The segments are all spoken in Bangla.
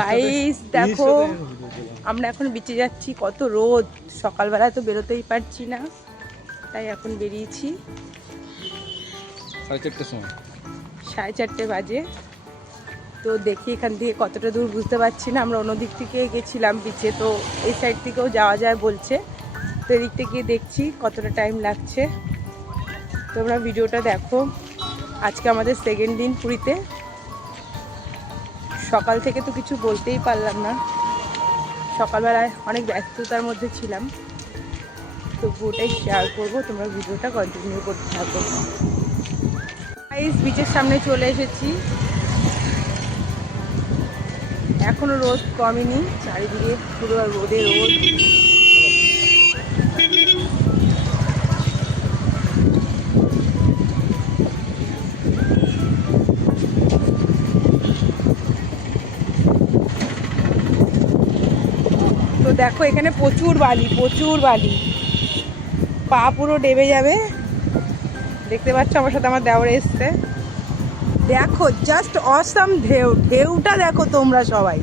গাইস দেখো আমরা এখন বিচে যাচ্ছি কত রোদ। সকালবেলা তো বেরোতেই পারছি না তাই এখন বেরিয়েছি। সাড়ে চারটের সময়। সাড়ে চারটে বাজে। তো দেখি এখান থেকে কতটা দূর বুঝতে পারছি না। আমরা অন্য দিক থেকে গেছিলাম বিচে তো এই সাইড থেকেও যাওয়া যায় বলছে। তো এদিক থেকে দেখছি কতটা টাইম লাগছে। তোমরা ভিডিওটা দেখো। আজকে আমাদের সেকেন্ড দিন পুরীতে। সকাল থেকে তো কিছু বলতেই পারলাম না। সকালবেলায় অনেক ব্যস্ততার মধ্যে ছিলাম। তো পুরোটাই শেয়ার করব, তোমরা ভিডিওটা কন্টিনিউ করতে থাকো। বিচের সামনে চলে এসেছি। এখনও রোদ কমেনি চারিদিকে পুরো রোদে রোদ। দেখো, এখানে প্রচুর বালি প্রচুর বালি। পা পুরো ডেবে যাবে। দেখতে পাচ্ছ আমার সাথে আমার দেওয়ার এসছে। দেখো জাস্ট অসাম ঢেউ, ঢেউটা দেখো তোমরা সবাই।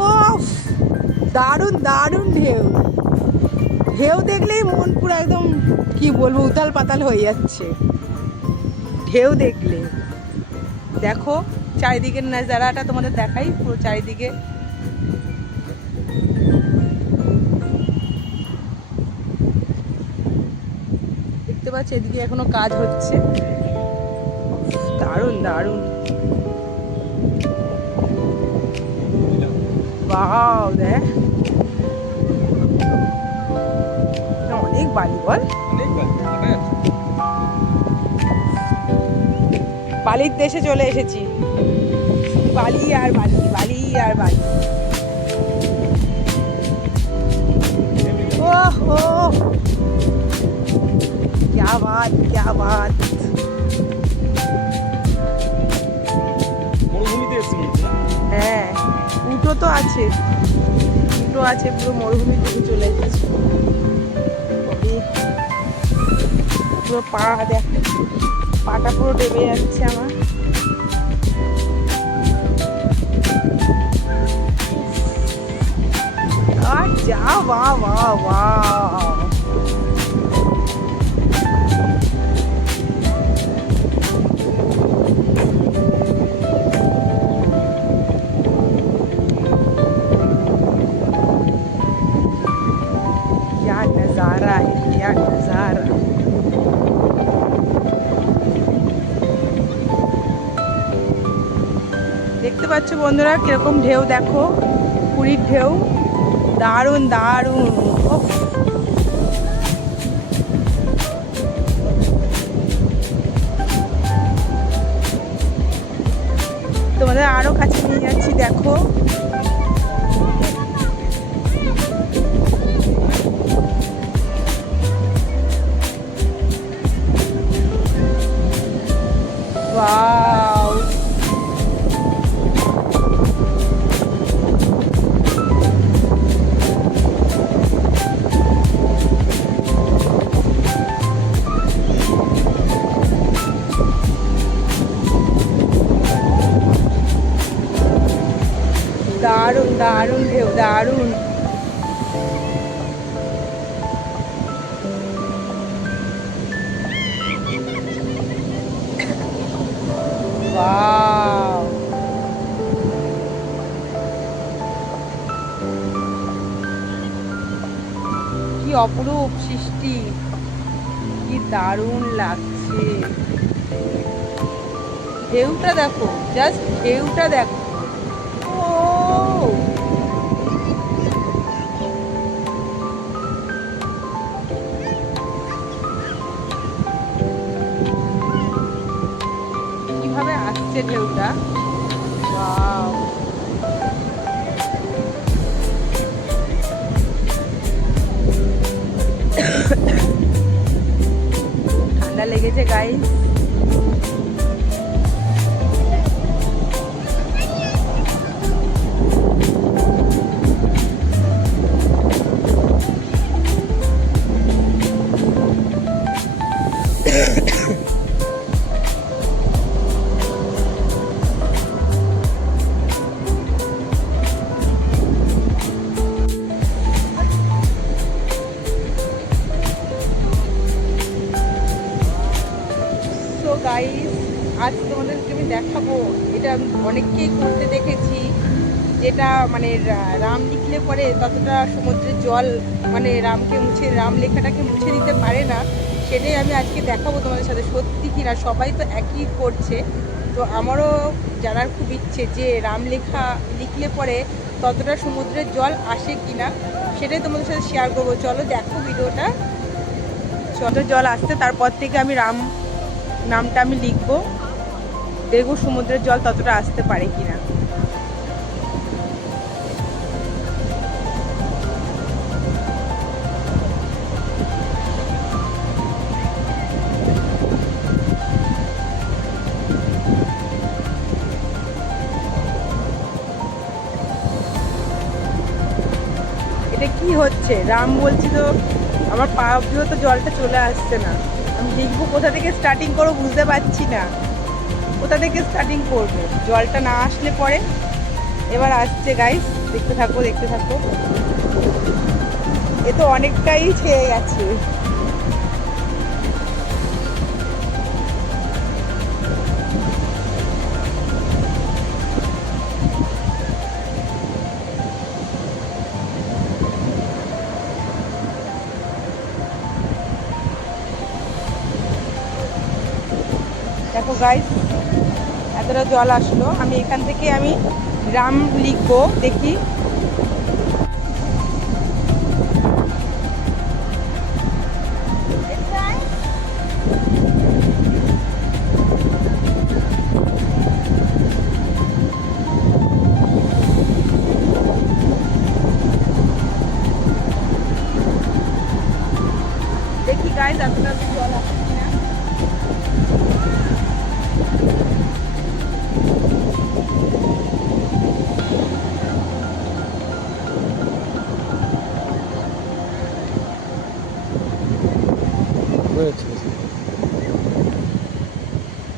ও দারুণ দারুণ ঢেউ। ঢেউ দেখলেই মন পুরো একদম, কি বলব, উতাল পাতাল হয়ে যাচ্ছে। ঢেউ দেখলে। দেখো, চারিদিকের নাজারাটা তোমাদের দেখাই, পুরো চারিদিকে দেখতে পাচ্ছি এদিকে এখনও কাজ হচ্ছে। দারুণ দারুণ। বাও দেখ। অনেক বালি বল। বালির দেশে চলে এসেছি। বালি আর বালি বালি আর বালি। ওহ ও क्या बात क्या बात মরুভূমিতে এসছি মনে হচ্ছে না? হ্যাঁ উটো তো আছে উটো আছে পুরো মরুভূমির দিকে চলে এসেছে এই পুরো পা দেখ পাটা পুরো ডেবে যাচ্ছে আমার আর যা বাহ বাহ বাহ বন্ধুরা কীরকম ঢেউ দেখো? পুরীর ঢেউ। দারুণ দারুণ। তোমাদের আরও কাছে নিয়ে যাচ্ছি, দেখো। ওয়াও। দারুণ দারুণ ঢেউ, দারুণ। কি অপরূপ সৃষ্টি! কি দারুণ লাগছে! ঢেউটা দেখো জাস্ট ঢেউটা দেখো। আসছে ঢেউটা। ঠান্ডা লেগেছে গাইস অনেককেই করতে দেখেছি, যেটা মানে রাম লিখলে পরে ততটা সমুদ্রের জল মানে রামকে মুছে, রাম লেখাটাকে মুছে দিতে পারে না। সেটাই আমি আজকে দেখাবো তোমাদের সাথে, সত্যি কি না? সবাই তো একই করছে। তো আমারও জানার খুব ইচ্ছে যে রাম লেখা লিখলে পরে ততটা সমুদ্রের জল আসে কি না, সেটাই তোমাদের সাথে শেয়ার করব। চলো দেখো ভিডিওটা। যত জল আসতে তারপর থেকে আমি রাম, নামটা আমি লিখব। দেখব সমুদ্রের জল ততটা আসতে পারে কিনা। এটা কি হচ্ছে? রাম বলছি তো, আমার পা অব্দিও তো জলটা চলে আসছে না। আমি লিখব কোথা থেকে স্টার্টিং করো বুঝতে পারছি না। কোথা থেকে স্টার্টিং করব। জলটা না আসলে পরে। এবার আসছে গাইস দেখতে থাকো দেখতে থাকো। এ তো অনেকটাই ছেয়ে গেছে। দেখো গাইস এতটা জল আসলো। আমি এখান থেকে আমি রাম লিখব দেখি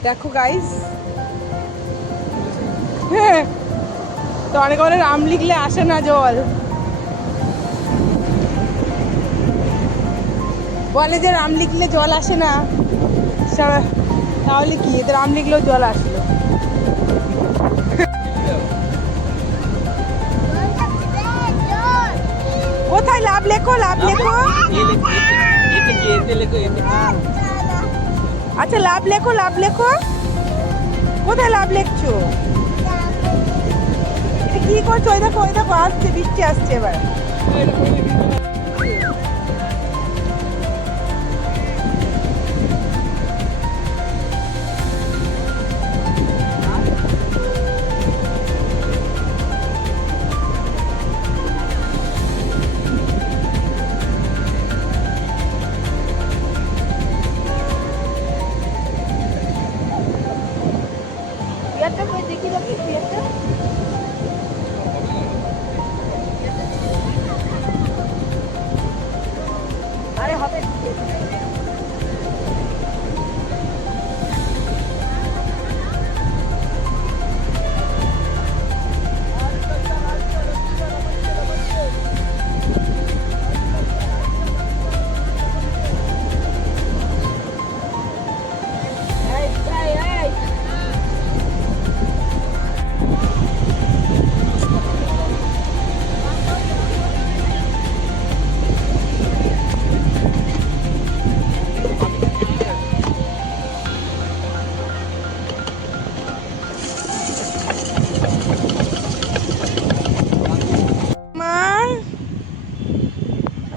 দেখো গাইস হ্যাঁ। তো অনেক অনেক রাম লিখলে আসে না জল। বলে যে রাম লিখলে জল আসে না। তাহলে কি? তো রাম লিখলেও জল আসলো। কোথায়? লাভ লেখো লাভ লেখো। লেখো আচ্ছা লাভ লেখো লাভ লেখো। কোথায় লাভ লেখছো? কি করছ? ওই দেখো ওই দেখো, আসছে, বৃষ্টি আসছে এবার।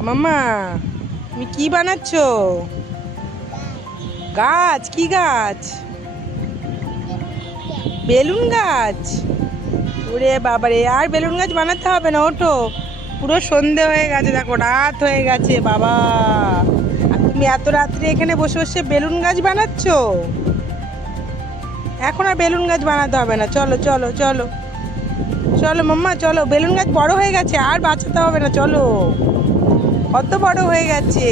মামা, তুমি কি বানাচ্ছ? গাছ, কি গাছ? বেলুন গাছ। ওরে বাবারে, আর বেলুন গাছ বানাতে হবে না, ওঠো। পুরো সন্ধে হয়ে গেছে, দেখো, রাত হয়ে গেছে, বাবা। তুমি এত রাত্রে এখানে বসে বসে বেলুন গাছ বানাচ্ছ? এখন আর বেলুন গাছ বানাতে হবে না, চলো চলো চলো। চলো, মাম্মা, চলো, বেলুন গাছ বড় হয়ে গেছে, আর বাঁচাতে হবে না, চলো। কত বড় হয়ে গেছে?